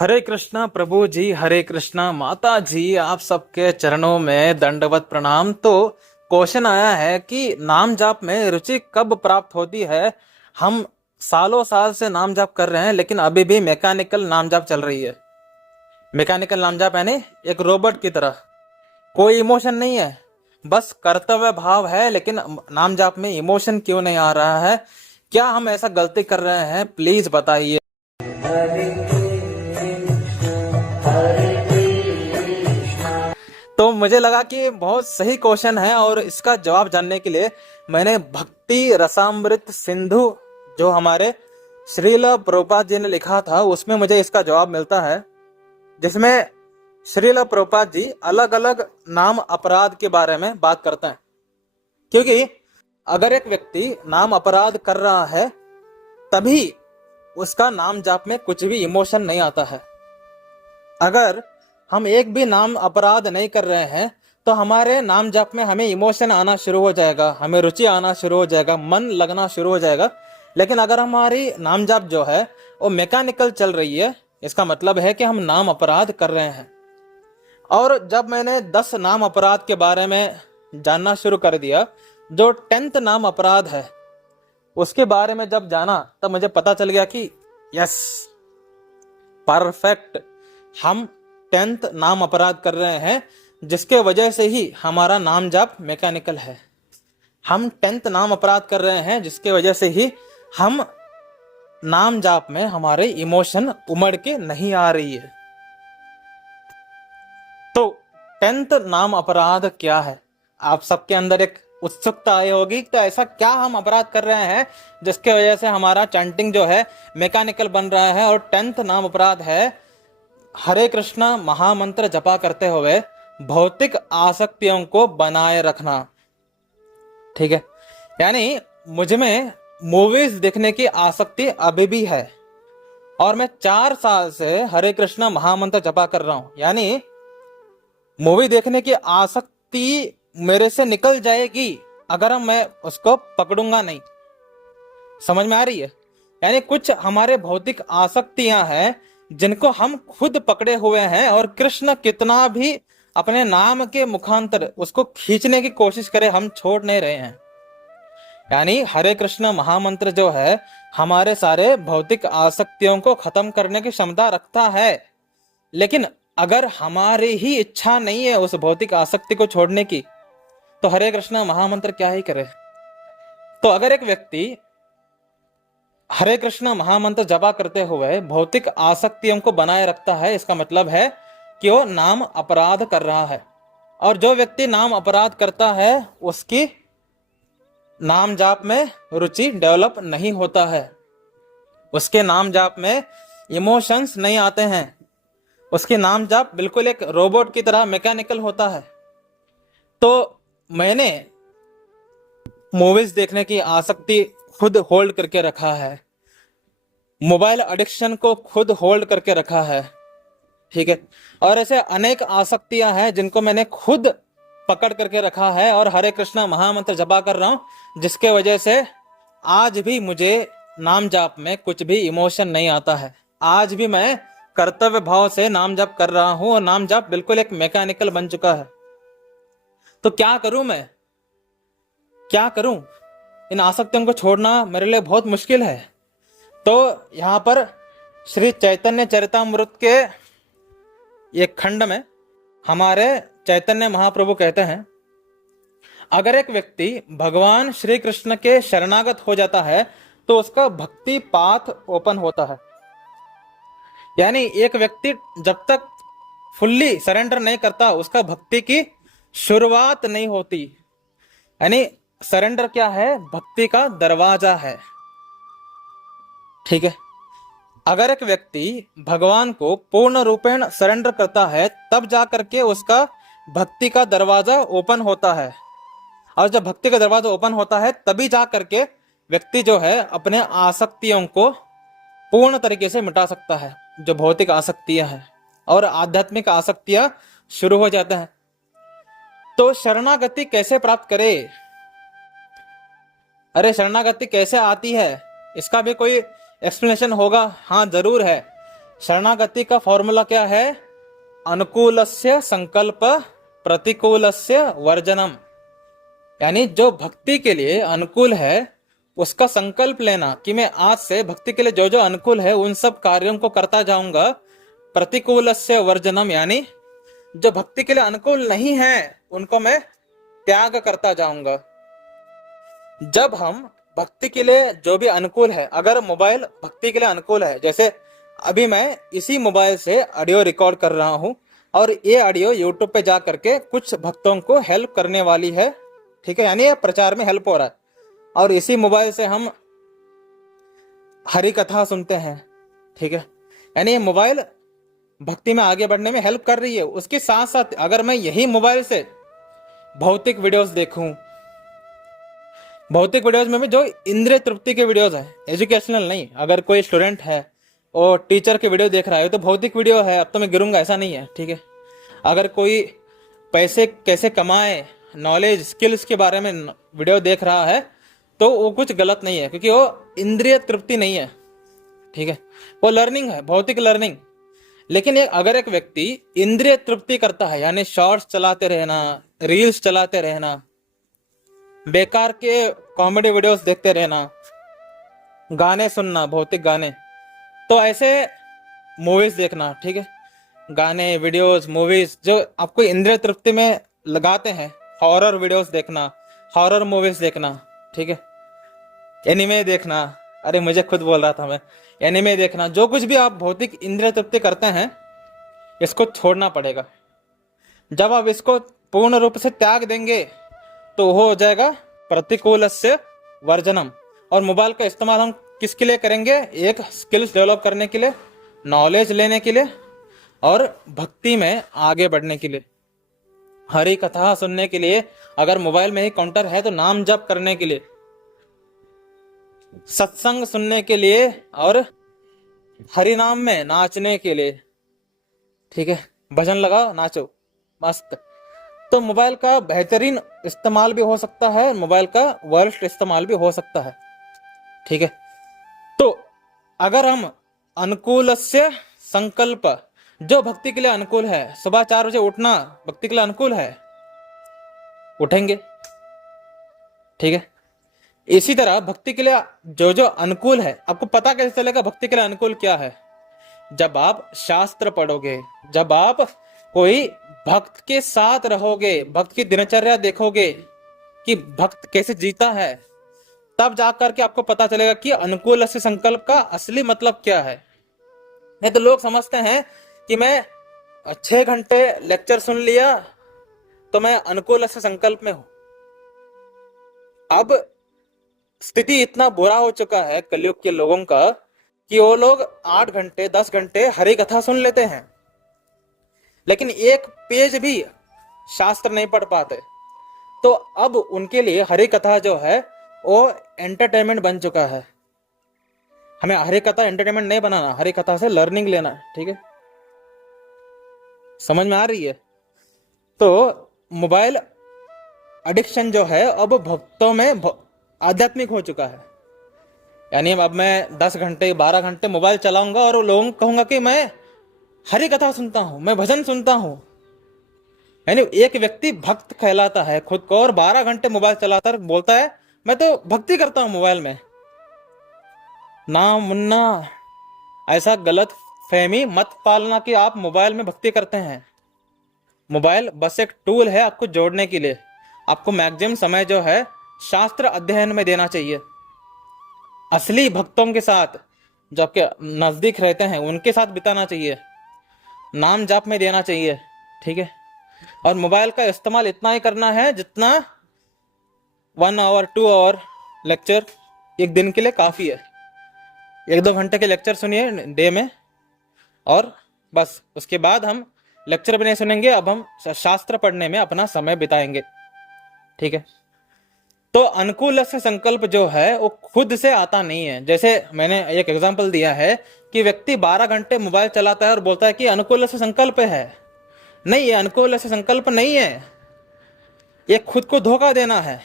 हरे कृष्णा प्रभु जी, हरे कृष्णा माता जी, आप सबके चरणों में दंडवत प्रणाम। तो क्वेश्चन आया है कि नाम जाप में रुचि कब प्राप्त होती है। हम सालों साल से नाम जाप कर रहे हैं, लेकिन अभी भी मैकेनिकल नाम जाप चल रही है। मैकेनिकल नाम जाप यानी एक रोबोट की तरह, कोई इमोशन नहीं है, बस कर्तव्य भाव है। लेकिन नाम जाप में इमोशन क्यों नहीं आ रहा है? क्या हम ऐसा गलती कर रहे हैं? प्लीज बताइए। तो मुझे लगा कि बहुत सही क्वेश्चन है, और इसका जवाब जानने के लिए मैंने भक्ति रसामृत सिंधु, जो हमारे श्रील प्रभुपाद जी ने लिखा था, उसमें मुझे इसका जवाब मिलता है, जिसमें श्रील प्रभुपाद जी अलग अलग नाम अपराध के बारे में बात करते हैं। क्योंकि अगर एक व्यक्ति नाम अपराध कर रहा है, तभी उसका नाम जाप में कुछ भी इमोशन नहीं आता है। अगर हम एक भी नाम अपराध नहीं कर रहे हैं, तो हमारे नाम जाप में हमें इमोशन आना शुरू हो जाएगा, हमें रुचि आना शुरू हो जाएगा, मन लगना शुरू हो जाएगा। लेकिन अगर हमारी नाम जाप जो है वो मैकेनिकल चल रही है, इसका मतलब है कि हम नाम अपराध कर रहे हैं। और जब मैंने 10 नाम अपराध के बारे में जानना शुरू कर दिया, जो 10th नाम अपराध है उसके बारे में जब जाना, तब मुझे पता चल गया कि यस, परफेक्ट, हम 10th नाम अपराध कर रहे हैं, जिसके वजह से ही हमारा नाम जाप मैकेनिकल है। हम 10th नाम अपराध कर रहे हैं, जिसके वजह से ही हम नाम जाप में हमारे इमोशन उमड़ के नहीं आ रही है। तो 10th नाम अपराध क्या है? आप सबके अंदर एक उत्सुकता आई होगी, तो ऐसा क्या हम अपराध कर रहे हैं जिसके वजह से हमारा चैंटिंग जो है मैकेनिकल बन रहा है। और 10th नाम अपराध है हरे कृष्णा महामंत्र जपा करते हुए भौतिक आसक्तियों को बनाए रखना। ठीक है, यानी मुझ में मूवीज देखने की आसक्ति अभी भी है, और मैं 4 साल से हरे कृष्णा महामंत्र जपा कर रहा हूं। यानी मूवी देखने की आसक्ति मेरे से निकल जाएगी अगर मैं उसको पकड़ूंगा नहीं। समझ में आ रही है? यानी कुछ हमारे भौतिक आसक्तियां हैं जिनको हम खुद पकड़े हुए हैं, और कृष्ण कितना भी अपने नाम के मुखांतर उसको खींचने की कोशिश करे, हम छोड़ नहीं रहे हैं। यानी हरे कृष्ण महामंत्र जो है हमारे सारे भौतिक आसक्तियों को खत्म करने की क्षमता रखता है। लेकिन अगर हमारी ही इच्छा नहीं है उस भौतिक आसक्ति को छोड़ने की, तो हरे कृष्ण महामंत्र क्या ही करे। तो अगर एक व्यक्ति हरे कृष्ण महामंत्र जपा करते हुए भौतिक आसक्तियों को बनाए रखता है, इसका मतलब है कि वो नाम अपराध कर रहा है। और जो व्यक्ति नाम अपराध करता है, उसकी नाम जाप में रुचि डेवलप नहीं होता है, उसके नाम जाप में इमोशंस नहीं आते हैं, उसके नाम जाप बिल्कुल एक रोबोट की तरह मैकेनिकल होता है। तो मैंने मूवीज देखने की आसक्ति खुद होल्ड करके रखा है, मोबाइल एडिक्शन को खुद होल्ड करके रखा है। ठीक है, और ऐसे अनेक आसक्तियां हैं जिनको मैंने खुद पकड़ करके रखा है, और हरे कृष्णा महामंत्र जपा कर रहा हूं, जिसके वजह से आज भी मुझे नाम जाप में कुछ भी इमोशन नहीं आता है। आज भी मैं कर्तव्य भाव से नाम जाप कर रहा हूं, और नाम जाप बिल्कुल एक मैकेनिकल बन चुका है। तो क्या करूं मैं? क्या करूं? इन आसक्तियों को छोड़ना मेरे लिए बहुत मुश्किल है। तो यहाँ पर श्री चैतन्य चरितामृत के एक खंड में हमारे चैतन्य महाप्रभु कहते हैं, अगर एक व्यक्ति भगवान श्री कृष्ण के शरणागत हो जाता है, तो उसका भक्ति पाथ ओपन होता है। यानी एक व्यक्ति जब तक फुल्ली सरेंडर नहीं करता, उसका भक्ति की शुरुआत नहीं होती। यानी सरेंडर क्या है? भक्ति का दरवाजा है। ठीक है, अगर एक व्यक्ति भगवान को पूर्ण रूपेण सरेंडर करता है, तब जाकर के उसका भक्ति का दरवाजा ओपन होता है। और जब भक्ति का दरवाजा ओपन होता है, तभी जा करके व्यक्ति जो है अपने आसक्तियों को पूर्ण तरीके से मिटा सकता है, जो भौतिक आसक्तियां हैं, और आध्यात्मिक आसक्तियां शुरू हो जाते हैं। तो शरणागति कैसे प्राप्त करे? अरे शरणागति कैसे आती है, इसका भी कोई एक्सप्लेनेशन होगा? हाँ जरूर है। शरणागति का फॉर्मूला क्या है? अनुकूलस्य संकल्प प्रतिकूलस्य वर्जनम। यानी जो भक्ति के लिए अनुकूल है उसका संकल्प लेना कि मैं आज से भक्ति के लिए जो जो अनुकूल है उन सब कार्यों को करता जाऊंगा। प्रतिकूलस्य वर्जनम, यानी जो भक्ति के लिए अनुकूल नहीं है उनको मैं त्याग करता जाऊंगा। जब हम भक्ति के लिए जो भी अनुकूल है, अगर मोबाइल भक्ति के लिए अनुकूल है, जैसे अभी मैं इसी मोबाइल से ऑडियो रिकॉर्ड कर रहा हूं और ये ऑडियो यूट्यूब पे जा करके कुछ भक्तों को हेल्प करने वाली है, ठीक है, यानी ये प्रचार में हेल्प हो रहा है। और इसी मोबाइल से हम हरि कथा सुनते हैं, ठीक है, यानी ये मोबाइल भक्ति में आगे बढ़ने में हेल्प कर रही है। उसके साथ साथ अगर मैं यही मोबाइल से भौतिक वीडियोस देखूं, भौतिक वीडियोस में भी जो इंद्रिय तृप्ति के वीडियोस हैं, एजुकेशनल नहीं, अगर कोई स्टूडेंट है और टीचर के वीडियो देख रहा है तो भौतिक वीडियो है, अब तो मैं गिरूंगा ऐसा नहीं है, ठीक है। अगर कोई पैसे कैसे कमाए, नॉलेज स्किल्स के बारे में वीडियो देख रहा है तो वो कुछ गलत नहीं है, क्योंकि वो इंद्रिय तृप्ति नहीं है, ठीक है, वो लर्निंग है, भौतिक लर्निंग। लेकिन अगर एक व्यक्ति इंद्रिय तृप्ति करता है, यानी शॉर्ट्स चलाते रहना, रील्स चलाते रहना, बेकार के कॉमेडी वीडियोस देखते रहना, गाने सुनना, भौतिक गाने, तो ऐसे मूवीज देखना, ठीक है, गाने, वीडियोस, मूवीज जो आपको इंद्रिय तृप्ति में लगाते हैं, हॉरर वीडियोस देखना, हॉरर मूवीज देखना, ठीक है, एनिमे देखना, अरे मुझे खुद बोल रहा था मैं, एनिमे देखना, जो कुछ भी आप भौतिक इंद्रिय तृप्ति करते हैं इसको छोड़ना पड़ेगा। जब आप इसको पूर्ण रूप से त्याग देंगे तो हो जाएगा प्रतिकूलस्य वर्जनम। और मोबाइल का इस्तेमाल हम किसके लिए करेंगे? एक स्किल्स डेवलप करने के लिए, नॉलेज लेने के लिए और भक्ति में आगे बढ़ने के लिए, हरि कथा सुनने के लिए, अगर मोबाइल में ही काउंटर है तो नाम जप करने के लिए, सत्संग सुनने के लिए और हरि नाम में नाचने के लिए, ठीक है, भजन लगाओ, नाचो, मस्त। तो मोबाइल का बेहतरीन इस्तेमाल भी हो सकता है, मोबाइल का वर्स्ट इस्तेमाल भी हो सकता है, ठीक है। तो अगर हम अनुकूलस्य संकल्प, जो भक्ति के लिए अनुकूल है, सुबह 4 बजे उठना भक्ति के लिए अनुकूल है, उठेंगे, ठीक है। इसी तरह भक्ति के लिए जो जो अनुकूल है, आपको पता कैसे चलेगा भक्ति के लिए अनुकूल क्या है? जब आप शास्त्र पढ़ोगे, जब आप कोई भक्त के साथ रहोगे, भक्त की दिनचर्या देखोगे कि भक्त कैसे जीता है, तब जाकर के आपको पता चलेगा कि अनुकूल से संकल्प का असली मतलब क्या है। नहीं तो लोग समझते हैं कि मैं 6 घंटे लेक्चर सुन लिया तो मैं अनुकूल से संकल्प में हूं। अब स्थिति इतना बुरा हो चुका है कलयुग के लोगों का कि वो लोग 8 घंटे 10 घंटे हरि कथा सुन लेते हैं, लेकिन एक पेज भी शास्त्र नहीं पढ़ पाते। तो अब उनके लिए हरि कथा जो है वो एंटरटेनमेंट बन चुका है। हमें हरि कथा एंटरटेनमेंट नहीं बनाना, हरि कथा से लर्निंग लेना है, ठीक है, समझ में आ रही है? तो मोबाइल एडिक्शन जो है अब भक्तों में आध्यात्मिक हो चुका है। यानी अब मैं 10 घंटे 12 घंटे मोबाइल चलाऊंगा और लोगों को कहूंगा कि मैं हरि कथा सुनता हूं, मैं भजन सुनता हूं। यानी एक व्यक्ति भक्त कहलाता है खुद को और 12 घंटे मोबाइल चलाता है, बोलता है मैं तो भक्ति करता हूं मोबाइल में। ना मुन्ना, ऐसा गलत फहमी मत पालना कि आप मोबाइल में भक्ति करते हैं। मोबाइल बस एक टूल है आपको जोड़ने के लिए। आपको मैक्सिमम समय जो है शास्त्र अध्ययन में देना चाहिए, असली भक्तों के साथ जो आपके नजदीक रहते हैं उनके साथ बिताना चाहिए, नाम जाप में देना चाहिए, ठीक है। और मोबाइल का इस्तेमाल इतना ही करना है जितना 1 आवर 2 आवर लेक्चर एक दिन के लिए काफी है। 1-2 घंटे के लेक्चर सुनिए डे में और बस, उसके बाद हम लेक्चर भी नहीं सुनेंगे, अब हम शास्त्र पढ़ने में अपना समय बिताएंगे, ठीक है। तो अनुकूल से संकल्प जो है वो खुद से आता नहीं है। जैसे मैंने एक एग्जांपल दिया है कि व्यक्ति 12 घंटे मोबाइल चलाता है और बोलता है कि अनुकूल से संकल्प है। नहीं, ये अनुकूल से संकल्प नहीं है, ये खुद को धोखा देना है,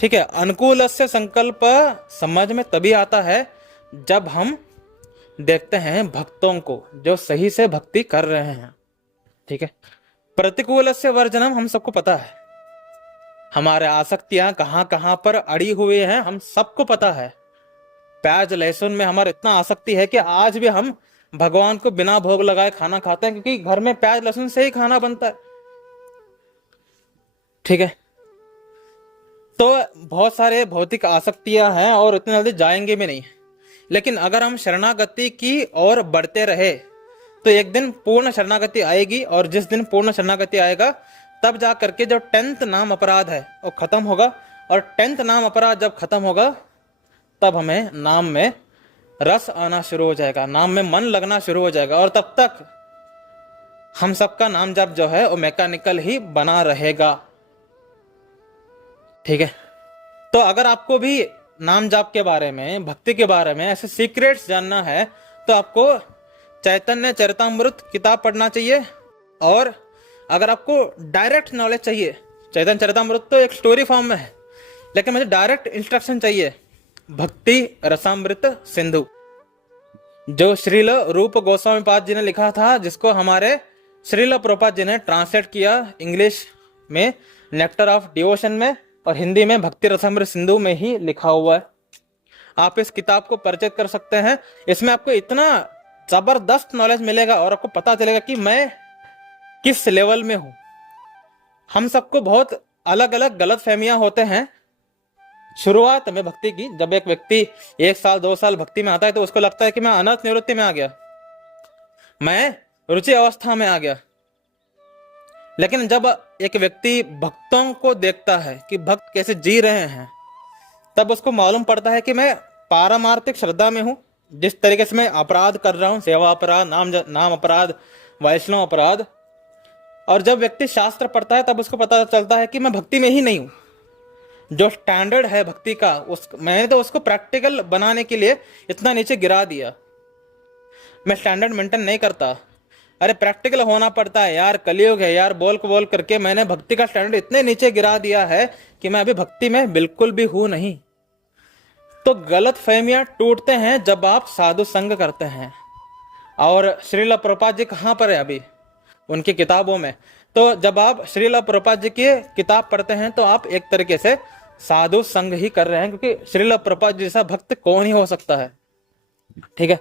ठीक है। अनुकूल से संकल्प समझ में तभी आता है जब हम देखते हैं भक्तों को जो सही से भक्ति कर रहे हैं। ठीक है, प्रतिकूल से वर्जनम हम सबको पता है, हमारे आसक्तियां कहां कहां पर अड़ी हुई हैं हम सबको पता है। प्याज लहसुन में हमारा इतना आसक्ति है कि आज भी हम भगवान को बिना भोग लगाए खाना खाते हैं, क्योंकि घर में प्याज लहसुन से ही खाना बनता है। ठीक है, तो बहुत सारे भौतिक आसक्तियां हैं और इतने जल्दी जाएंगे भी नहीं। लेकिन अगर हम शरणागति की ओर बढ़ते रहे तो एक दिन पूर्ण शरणागति आएगी, और जिस दिन पूर्ण शरणागति आएगा तब जा करके जो 10th नाम अपराध है वो खत्म होगा। और 10th नाम अपराध जब खत्म होगा तब हमें नाम में रस आना शुरू हो जाएगा, नाम में मन लगना शुरू हो जाएगा, और तब तक हम सबका नाम जाप जो है वो मैकेनिकल ही बना रहेगा। ठीक है, तो अगर आपको भी नाम जाप के बारे में, भक्ति के बारे में ऐसे सीक्रेट्स जानना है तो आपको चैतन्य चरितामृत किताब पढ़ना चाहिए। और अगर आपको डायरेक्ट नॉलेज चाहिए, चैतन्य चरितामृत तो एक स्टोरी फॉर्म में है, लेकिन मुझे डायरेक्ट इंस्ट्रक्शन चाहिए, भक्ति रसामृत सिंधु जो श्रील रूप गोस्वामी पाद जी ने लिखा था, जिसको हमारे श्रील प्रभुपाद जी ने ट्रांसलेट किया इंग्लिश में नेक्टर ऑफ डिवोशन में, और हिंदी में भक्ति रसामृत सिंधु में ही लिखा हुआ है। आप इस किताब को परचेज कर सकते हैं। इसमें आपको इतना जबरदस्त नॉलेज मिलेगा और आपको पता चलेगा कि मैं किस लेवल में हूं। हम सबको बहुत अलग अलग गलत फहमियां होते हैं शुरुआत में भक्ति की। जब एक व्यक्ति 1 साल 2 साल भक्ति में आता है तो उसको लगता है कि मैं अनर्थ निवृत्ति में आ गया, मैं रुचि अवस्था में आ गया। लेकिन जब एक व्यक्ति भक्तों को देखता है कि भक्त कैसे जी रहे हैं, तब उसको मालूम पड़ता है कि मैं पारमार्थिक श्रद्धा में हूं। जिस तरीके से मैं अपराध कर रहा हूं, सेवा अपराध, नाम अपराध, वैष्णव अपराध, और जब व्यक्ति शास्त्र पढ़ता है तब उसको पता चलता है कि मैं भक्ति में ही नहीं हूं। जो स्टैंडर्ड है भक्ति का, मैंने तो उसको प्रैक्टिकल बनाने के लिए इतना नीचे गिरा दिया। मैं स्टैंडर्ड मेंटेन नहीं करता। अरे प्रैक्टिकल होना पड़ता है यार, कलयुग है यार, बोल करके मैंने भक्ति का स्टैंडर्ड इतने नीचे गिरा दिया है कि मैं अभी भक्ति में बिल्कुल भी हूं नहीं। तो गलत फहमियां टूटते हैं जब आप साधु संग करते हैं। और श्रील प्रभुपाद जी कहाँ पर है अभी? उनकी किताबों में। तो जब आप श्रील प्रभुपाद जी की किताब पढ़ते हैं तो आप एक तरीके से साधु संग ही कर रहे हैं, क्योंकि श्रील प्रभुपाद जी जैसा भक्त कौन ही हो सकता है। ठीक है,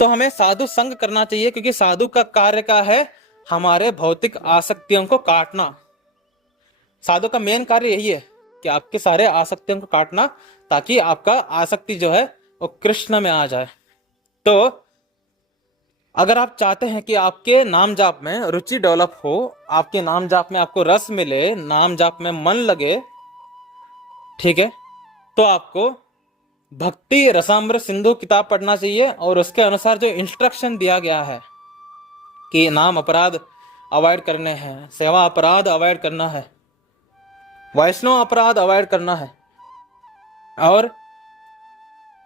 तो हमें साधु संग करना चाहिए, क्योंकि साधु का कार्य का है हमारे भौतिक आसक्तियों को काटना। साधु का मेन कार्य यही है कि आपके सारे आसक्तियों को काटना, ताकि आपका आसक्ति जो है वो कृष्ण में आ जाए। तो अगर आप चाहते हैं कि आपके नाम जाप में रुचि डेवलप हो, आपके नाम जाप में आपको रस मिले, नाम जाप में मन लगे, ठीक है, तो आपको भक्ति रसामृत सिंधु किताब पढ़ना चाहिए। और उसके अनुसार जो इंस्ट्रक्शन दिया गया है कि नाम अपराध अवॉइड करने हैं, सेवा अपराध अवॉइड करना है, वैष्णव अपराध अवॉइड करना है, और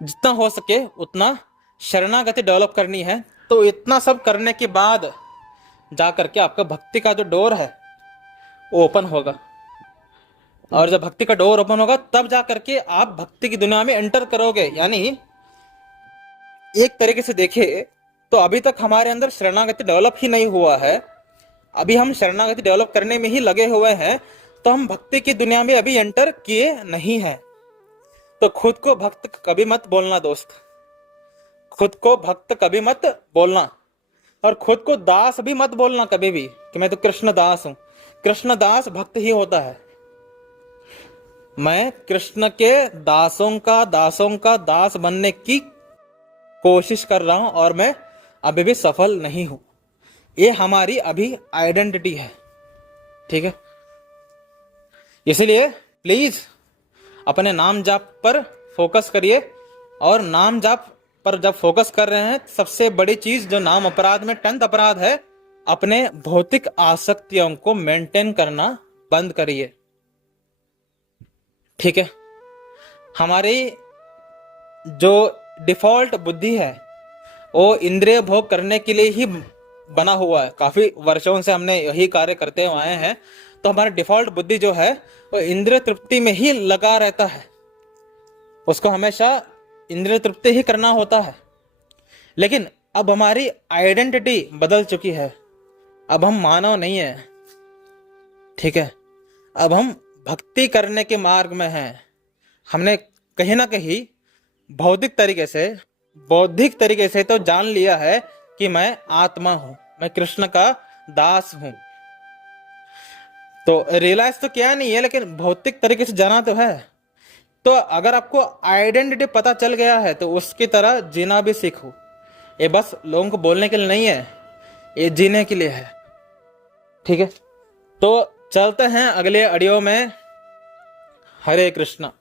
जितना हो सके उतना शरणागति डेवलप करनी है। तो इतना सब करने के बाद जाकर के आपका भक्ति का जो डोर है वो ओपन होगा। और जब भक्ति का डोर ओपन होगा तब जा करके आप भक्ति की दुनिया में एंटर करोगे। यानी एक तरीके से देखे तो अभी तक हमारे अंदर शरणागति डेवलप ही नहीं हुआ है, अभी हम शरणागति डेवलप करने में ही लगे हुए हैं। तो हम भक्ति की दुनिया में अभी एंटर किए नहीं है। तो खुद को भक्त कभी मत बोलना दोस्त, खुद को भक्त कभी मत बोलना, और खुद को दास भी मत बोलना कभी भी कि मैं तो कृष्ण दास हूं। कृष्ण दास भक्त ही होता है। मैं कृष्ण के दासों का दास बनने की कोशिश कर रहा हूं और मैं अभी भी सफल नहीं हूं। ये हमारी अभी आइडेंटिटी है। ठीक है, इसलिए प्लीज अपने नाम जाप पर फोकस करिए। और नाम जाप पर जब फोकस कर रहे हैं, सबसे बड़ी चीज जो नाम अपराध में 10th अपराध है, अपने भौतिक आसक्तियों को मेंटेन करना बंद करिए। ठीक है, हमारी जो डिफॉल्ट बुद्धि है वो इंद्रिय भोग करने के लिए ही बना हुआ है। काफी वर्षों से हमने यही कार्य करते हुए आए हैं। तो हमारा डिफॉल्ट बुद्धि जो है वो इंद्रिय तृप्ति में ही लगा रहता है, उसको हमेशा इंद्रिय तृप्ति ही करना होता है। लेकिन अब हमारी आइडेंटिटी बदल चुकी है। अब हम मानव नहीं है, ठीक है। अब हम भक्ति करने के मार्ग में हैं। हमने कहीं ना कहीं भौतिक तरीके से, बौद्धिक तरीके से तो जान लिया है कि मैं आत्मा हूं, मैं कृष्ण का दास हूं। तो रियलाइज तो किया नहीं है, लेकिन भौतिक तरीके से जाना तो है। तो अगर आपको आइडेंटिटी पता चल गया है तो उसकी तरह जीना भी सीखो। ये बस लोगों को बोलने के लिए नहीं है, ये जीने के लिए है, ठीक है। तो चलते हैं अगले ऑडियो में। हरे कृष्णा।